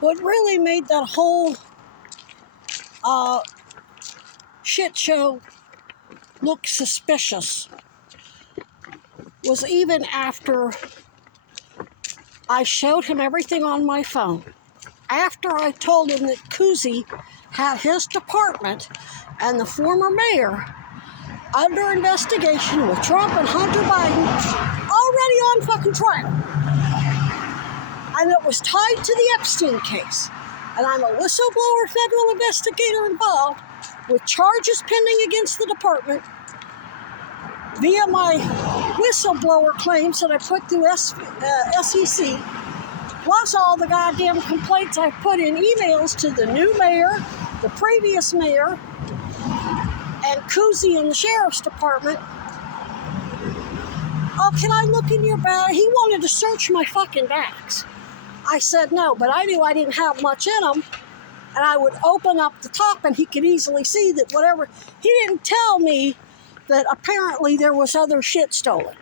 What really made that whole shit show look suspicious was even after I showed him everything on my phone. After I told him that Cousy had his department and the former mayor under investigation with Trump and Hunter Biden already on fucking trial. And it was tied to the Epstein case. And I'm a whistleblower federal investigator involved with charges pending against the department via my whistleblower claims that I put through SEC, plus all the goddamn complaints I put in emails to the new mayor, the previous mayor, and Cousy in the sheriff's department. Oh, can I look in your bag? He wanted to search my fucking bags. I said no, but I knew I didn't have much in them, and I would open up the top and he could easily see that whatever. He didn't tell me that apparently there was other shit stolen.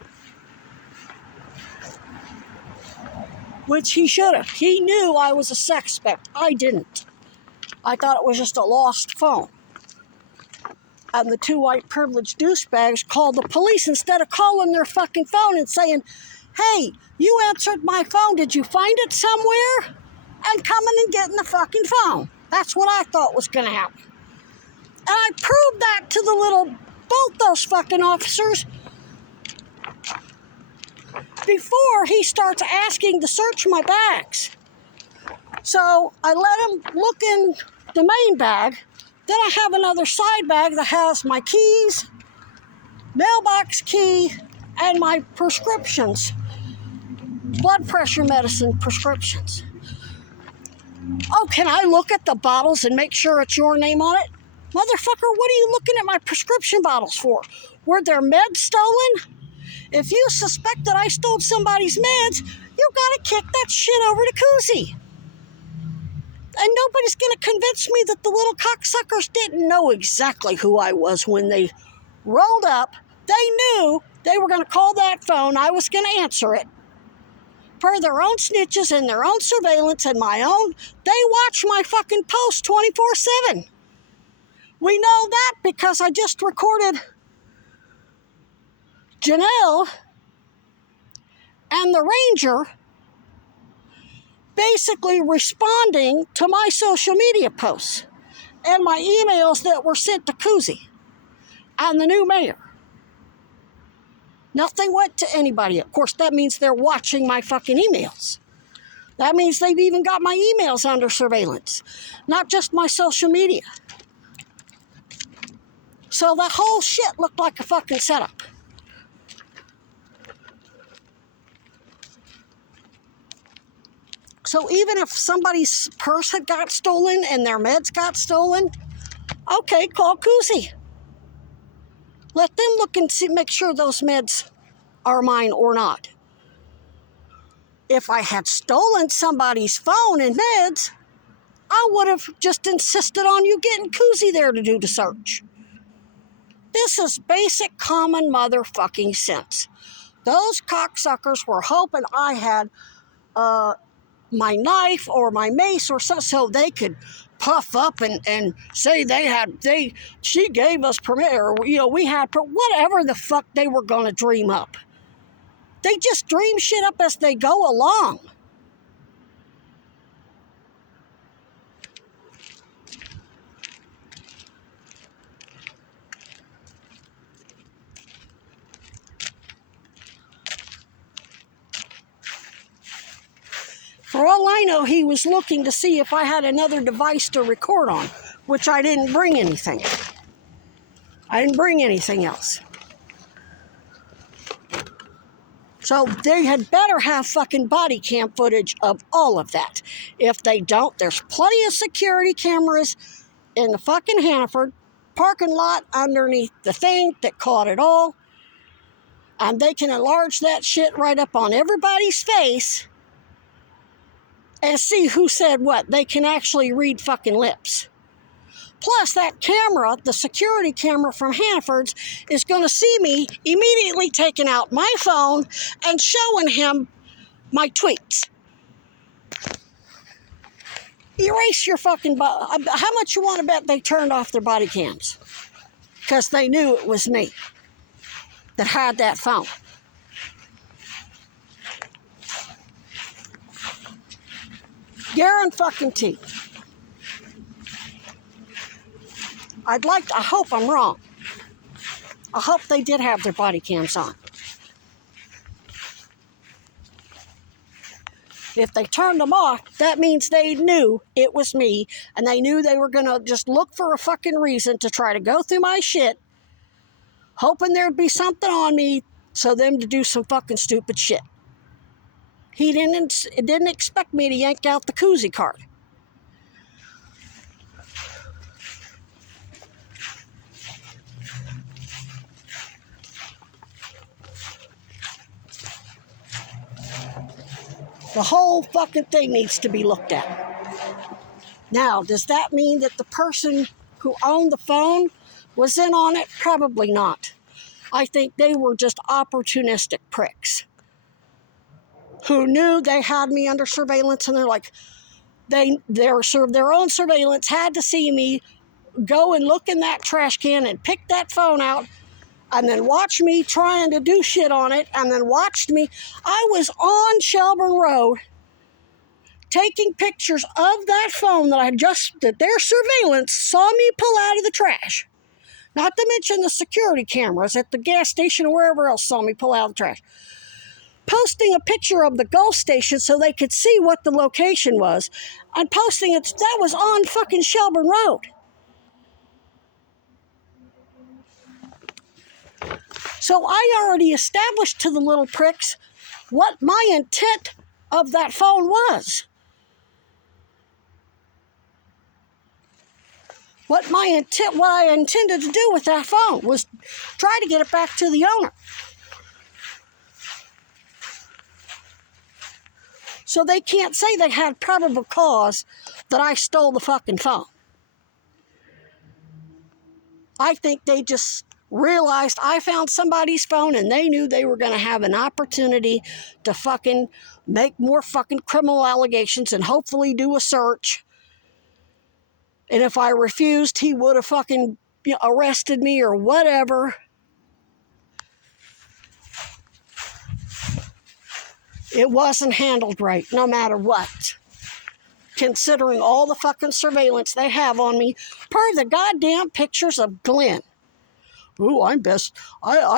Which he should have. He knew I was a suspect. I didn't. I thought it was just a lost phone. And the two white privileged douchebags called the police instead of calling their fucking phone and saying, hey, you answered my phone. Did you find it somewhere? And coming and getting the fucking phone. That's what I thought was going to happen. And I proved that to both those fucking officers before he starts asking to search my bags. So I let him look in the main bag. Then I have another side bag that has my keys, mailbox key, and my prescriptions, blood pressure medicine prescriptions. Oh, can I look at the bottles and make sure it's your name on it? Motherfucker, what are you looking at my prescription bottles for? Were their meds stolen? If you suspect that I stole somebody's meds, you gotta kick that shit over to Cousy. And nobody's gonna convince me that the little cocksuckers didn't know exactly who I was when they rolled up. They knew they were gonna call that phone. I was gonna answer it. Per their own snitches and their own surveillance and my own, they watch my fucking post 24/7. We know that because I just recorded Janelle and the Ranger basically responding to my social media posts and my emails that were sent to Cousy and the new mayor. Nothing went to anybody. Of course, that means they're watching my fucking emails. That means they've even got my emails under surveillance, not just my social media. So that whole shit looked like a fucking setup. So even if somebody's purse had got stolen and their meds got stolen, okay, call Cousy. Let them look and see, make sure those meds are mine or not. If I had stolen somebody's phone and meds, I would have just insisted on you getting Cousy there to do the search. This is basic common motherfucking sense. Those cocksuckers were hoping I had my knife or my mace or so they could puff up and say she gave us permit, or we had whatever the fuck they were gonna dream up. They just dream shit up as they go along. For all I know, he was looking to see if I had another device to record on, which I didn't bring anything. I didn't bring anything else. So they had better have fucking body cam footage of all of that. If they don't, there's plenty of security cameras in the fucking Hannaford parking lot underneath the thing that caught it all. And they can enlarge that shit right up on everybody's face and see who said what. They can actually read fucking lips. Plus, that camera, the security camera from Hannaford's, is going to see me immediately taking out my phone and showing him my tweets. Erase your fucking body. How much you want to bet they turned off their body cams? Because they knew it was me that had that phone. Guarantee. I hope I'm wrong. I hope they did have their body cams on. If they turned them off, that means they knew it was me, and they knew they were going to just look for a fucking reason to try to go through my shit, hoping there'd be something on me so them to do some fucking stupid shit. He didn't expect me to yank out the koozie card. The whole fucking thing needs to be looked at. Now, does that mean that the person who owned the phone was in on it? Probably not. I think they were just opportunistic pricks who knew they had me under surveillance, and they're like, their own surveillance had to see me go and look in that trash can and pick that phone out, and then watch me trying to do shit on it, and then watched me. I was on Shelburne Road taking pictures of that phone that their surveillance saw me pull out of the trash. Not to mention the security cameras at the gas station or wherever else saw me pull out of the trash. Posting a picture of the Gulf station so they could see what the location was, and posting it, that was on fucking Shelburne Road. So I already established to the little pricks what my intent of that phone was. What I intended to do with that phone was try to get it back to the owner. So they can't say they had probable cause that I stole the fucking phone. I think they just realized I found somebody's phone, and they knew they were going to have an opportunity to fucking make more fucking criminal allegations and hopefully do a search. And if I refused, he would have fucking arrested me or whatever. It wasn't handled right, no matter what. Considering all the fucking surveillance they have on me per the goddamn pictures of Glenn. Ooh, I've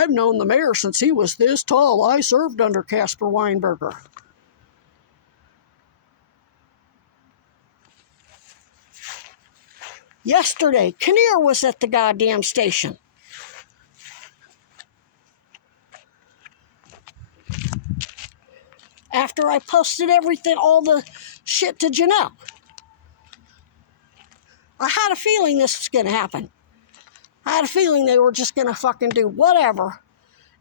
known the mayor since he was this tall. I served under Casper Weinberger. Yesterday, Kinnear was at the goddamn station. After I posted everything, all the shit to Janelle. I had a feeling this was going to happen. I had a feeling they were just going to fucking do whatever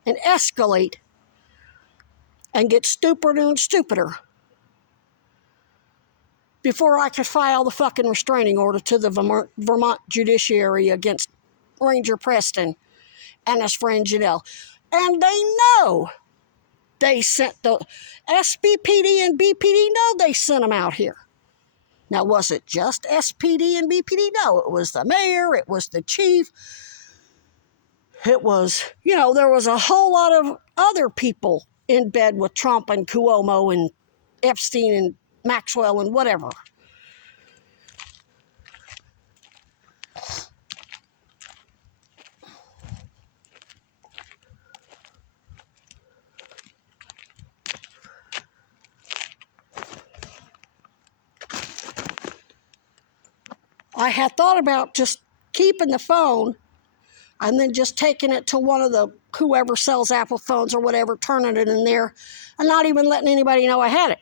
and escalate and get stupider and stupider before I could file the fucking restraining order to the Vermont judiciary against Ranger Preston and his friend Janelle. And they know they sent the SBPD and BPD, know they sent them out here. Now, was it just SPD and BPD? No, it was the mayor, it was the chief. It was, there was a whole lot of other people in bed with Trump and Cuomo and Epstein and Maxwell and whatever. I had thought about just keeping the phone and then just taking it to one of the whoever sells Apple phones or whatever, turning it in there and not even letting anybody know I had it.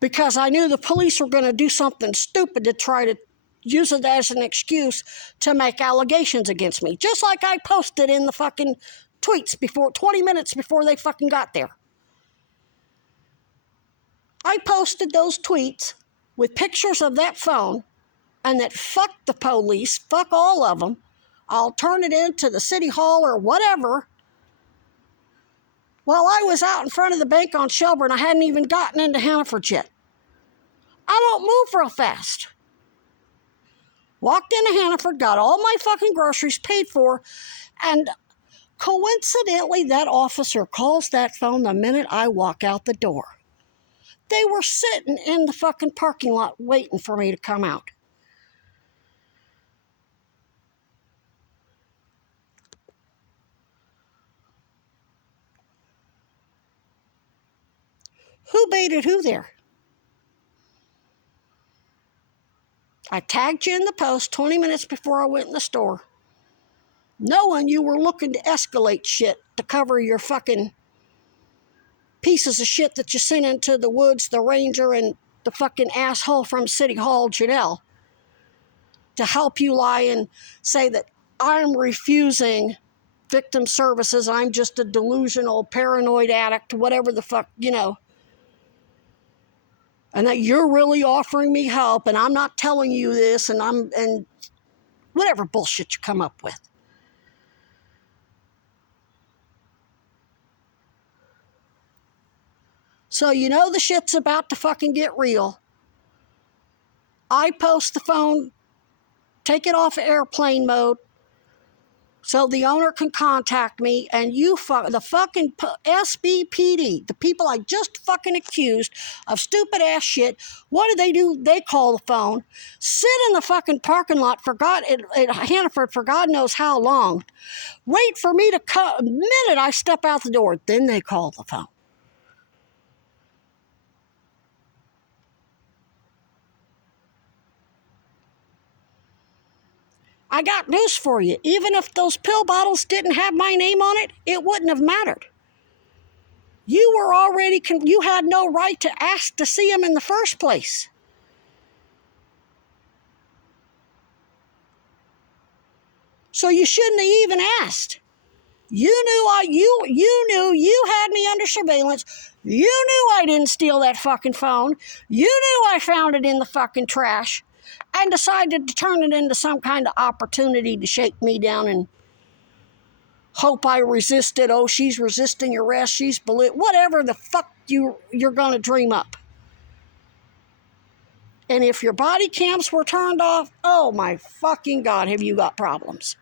Because I knew the police were going to do something stupid to try to use it as an excuse to make allegations against me. Just like I posted in the fucking tweets 20 minutes before they fucking got there. I posted those tweets with pictures of that phone and that fuck the police, fuck all of them. I'll turn it into the city hall or whatever While I was out in front of the bank on Shelburne, I hadn't even gotten into Hannaford yet. I don't move real fast. Walked into Hannaford, got all my fucking groceries paid for, and coincidentally, that officer calls that phone the minute I walk out the door. They were sitting in the fucking parking lot waiting for me to come out. Who baited who there? I tagged you in the post 20 minutes before I went in the store, knowing you were looking to escalate shit to cover your fucking pieces of shit that you sent into the woods, the ranger, and the fucking asshole from City Hall, Janelle, to help you lie and say that I'm refusing victim services, I'm just a delusional, paranoid addict, whatever the fuck, and that you're really offering me help, and I'm not telling you this, and whatever bullshit you come up with. So the shit's about to fucking get real. I post the phone, take it off airplane mode, so the owner can contact me, and the fucking SBPD, the people I just fucking accused of stupid ass shit, what do? They call the phone, sit in the fucking parking lot at Hannaford for God knows how long, wait for me to come, the minute I step out the door, then they call the phone. I got news for you. Even if those pill bottles didn't have my name on it, it wouldn't have mattered. You had no right to ask to see them in the first place. So you shouldn't have even asked. You knew you had me under surveillance. You knew I didn't steal that fucking phone. You knew I found it in the fucking trash and decided to turn it into some kind of opportunity to shake me down and hope I resisted. Oh, she's resisting arrest. She's whatever the fuck you're going to dream up. And if your body cams were turned off, oh my fucking God, have you got problems.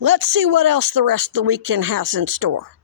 Let's see what else the rest of the weekend has in store.